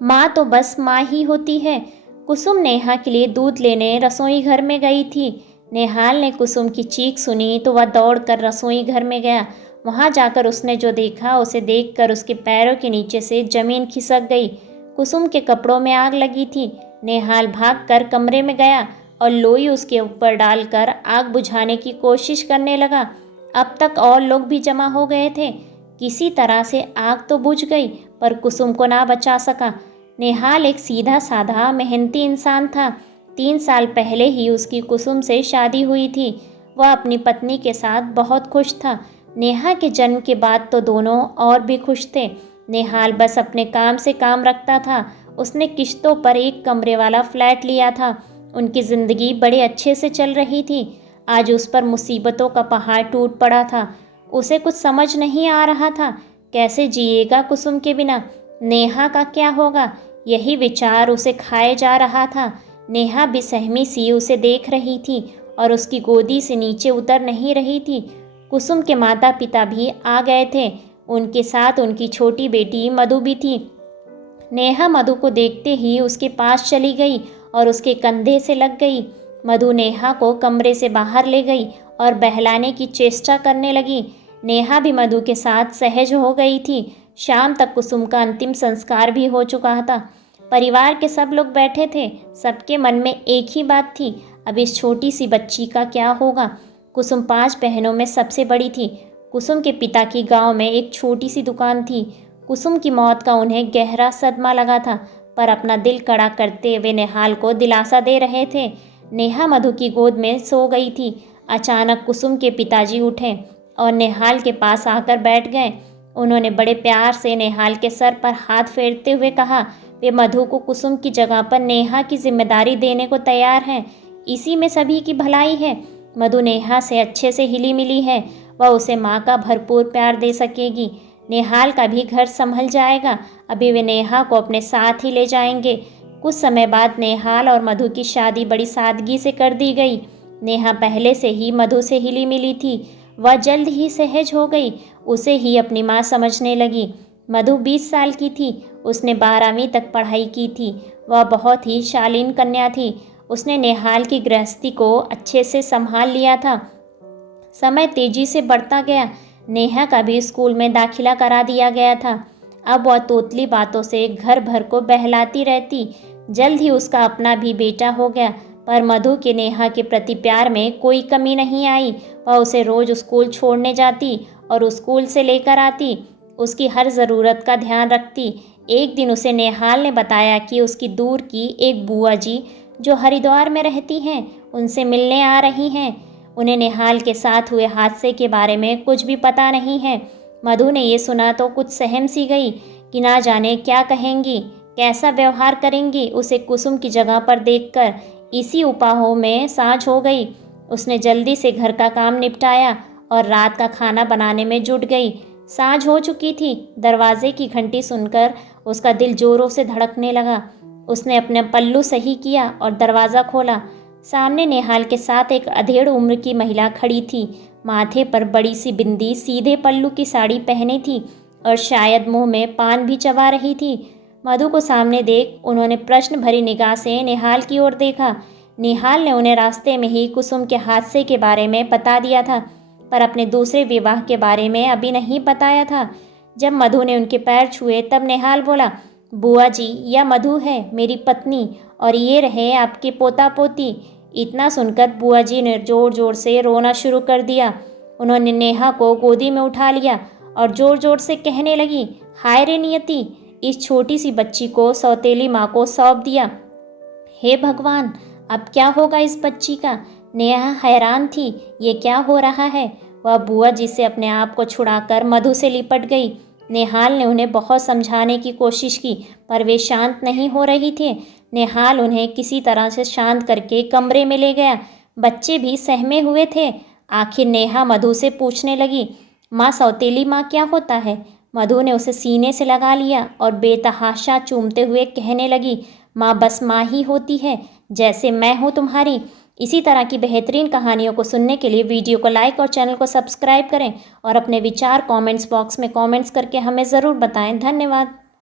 माँ तो बस माँ ही होती है। कुसुम नेहा के लिए दूध लेने रसोई घर में गई थी। नेहाल ने कुसुम की चीख सुनी तो वह दौड़कर रसोई घर में गया। वहां जाकर उसने जो देखा उसे देखकर उसके पैरों के नीचे से जमीन खिसक गई। कुसुम के कपड़ों में आग लगी थी। नेहाल भागकर कमरे में गया और लोई उसके ऊपर डालकर आग बुझाने की कोशिश करने लगा। अब तक और लोग भी जमा हो गए थे। किसी तरह से आग तो बुझ गई, पर कुसुम को ना बचा सका। नेहाल एक सीधा साधा मेहनती इंसान था। 3 साल पहले ही उसकी कुसुम से शादी हुई थी। वह अपनी पत्नी के साथ बहुत खुश था। नेहा के जन्म के बाद तो दोनों और भी खुश थे। नेहाल बस अपने काम से काम रखता था। उसने किश्तों पर एक कमरे वाला फ्लैट लिया था। उनकी ज़िंदगी बड़े अच्छे से चल रही थी। आज उस पर मुसीबतों का पहाड़ टूट पड़ा था। उसे कुछ समझ नहीं आ रहा था, कैसे जिएगा कुसुम के बिना। नेहा का क्या होगा, यही विचार उसे खाए जा रहा था। नेहा बेसहमी सी उसे देख रही थी और उसकी गोदी से नीचे उतर नहीं रही थी। कुसुम के माता पिता भी आ गए थे। उनके साथ उनकी छोटी बेटी मधु भी थी। नेहा मधु को देखते ही उसके पास चली गई और उसके कंधे से लग गई। मधु नेहा को कमरे से बाहर ले गई और बहलाने की चेष्टा करने लगी। नेहा भी मधु के साथ सहज हो गई थी। शाम तक कुसुम का अंतिम संस्कार भी हो चुका था। परिवार के सब लोग बैठे थे। सबके मन में एक ही बात थी, अब इस छोटी सी बच्ची का क्या होगा। कुसुम 5 बहनों में सबसे बड़ी थी। कुसुम के पिता की गांव में एक छोटी सी दुकान थी। कुसुम की मौत का उन्हें गहरा सदमा लगा था, पर अपना दिल कड़ा करते वे नेहाल को दिलासा दे रहे थे। नेहा मधु की गोद में सो गई थी। अचानक कुसुम के पिताजी उठे और नेहाल के पास आकर बैठ गए। उन्होंने बड़े प्यार से नेहाल के सर पर हाथ फेरते हुए कहा, वे मधु को कुसुम की जगह पर नेहा की जिम्मेदारी देने को तैयार हैं। इसी में सभी की भलाई है। मधु नेहा से अच्छे से हिली मिली है। वह उसे माँ का भरपूर प्यार दे सकेगी। नेहाल का भी घर संभल जाएगा। अभी वे नेहा को अपने साथ ही ले जाएंगे। कुछ समय बाद नेहाल और मधु की शादी बड़ी सादगी से कर दी गई। नेहा पहले से ही मधु से हिली मिली थी। वह जल्द ही सहज हो गई। उसे ही अपनी माँ समझने लगी। मधु 20 साल की थी। उसने 12वीं तक पढ़ाई की थी। वह बहुत ही शालीन कन्या थी। उसने नेहाल की गृहस्थी को अच्छे से संभाल लिया था। समय तेजी से बढ़ता गया। नेहा का भी स्कूल में दाखिला करा दिया गया था। अब वह तोतली बातों से घर भर को बहलाती रहती। जल्द ही उसका अपना भी बेटा हो गया। पर मधु के नेहा के प्रति प्यार में कोई कमी नहीं आई। वह उसे रोज स्कूल छोड़ने जाती और स्कूल से लेकर आती। उसकी हर ज़रूरत का ध्यान रखती। एक दिन उसे नेहाल ने बताया कि उसकी दूर की एक बुआ जी जो हरिद्वार में रहती हैं, उनसे मिलने आ रही हैं। उन्हें नेहाल के साथ हुए हादसे के बारे में कुछ भी पता नहीं है। मधु ने ये सुना तो कुछ सहम सी गई कि ना जाने क्या कहेंगी, कैसा व्यवहार करेंगी उसे कुसुम की जगह पर देखकर। इसी उपाहों में सांझ हो गई। उसने जल्दी से घर का काम निपटाया और रात का खाना बनाने में जुट गई। सांझ हो चुकी थी। दरवाजे की घंटी सुनकर उसका दिल जोरों से धड़कने लगा। उसने अपने पल्लू सही किया और दरवाज़ा खोला। सामने नेहाल के साथ एक अधेड़ उम्र की महिला खड़ी थी। माथे पर बड़ी सी बिंदी, सीधे पल्लू की साड़ी पहनी थी और शायद मुंह में पान भी चबा रही थी। मधु को सामने देख उन्होंने प्रश्न भरी निगाह से नेहाल की ओर देखा। नेहाल ने उन्हें रास्ते में ही कुसुम के हादसे के बारे में बता दिया था, पर अपने दूसरे विवाह के बारे में अभी नहीं बताया था। जब मधु ने उनके पैर छुए तब नेहाल बोला, बुआ जी, यह मधु है, मेरी पत्नी, और ये रहे आपके पोता पोती। इतना सुनकर बुआ जी ने जोर जोर से रोना शुरू कर दिया। उन्होंने नेहा को गोदी में उठा लिया और जोर जोर से कहने लगी, हाय रे नियति, इस छोटी सी बच्ची को सौतेली माँ को सौंप दिया। हे भगवान, अब क्या होगा इस बच्ची का। नेहा हैरान थी, ये क्या हो रहा है। वह बुआ जी से अपने आप को छुड़ाकर मधु से लिपट गई। नेहाल ने उन्हें बहुत समझाने की कोशिश की, पर वे शांत नहीं हो रही थी। नेहाल उन्हें किसी तरह से शांत करके कमरे में ले गया। बच्चे भी सहमे हुए थे। आखिर नेहा मधु से पूछने लगी, माँ, सौतेली माँ क्या होता है। मधु ने उसे सीने से लगा लिया और बेतहाशा चूमते हुए कहने लगी, माँ बस माँ ही होती है, जैसे मैं हूँ तुम्हारी। इसी तरह की बेहतरीन कहानियों को सुनने के लिए वीडियो को लाइक और चैनल को सब्सक्राइब करें और अपने विचार कमेंट्स बॉक्स में कमेंट्स करके हमें ज़रूर बताएं। धन्यवाद।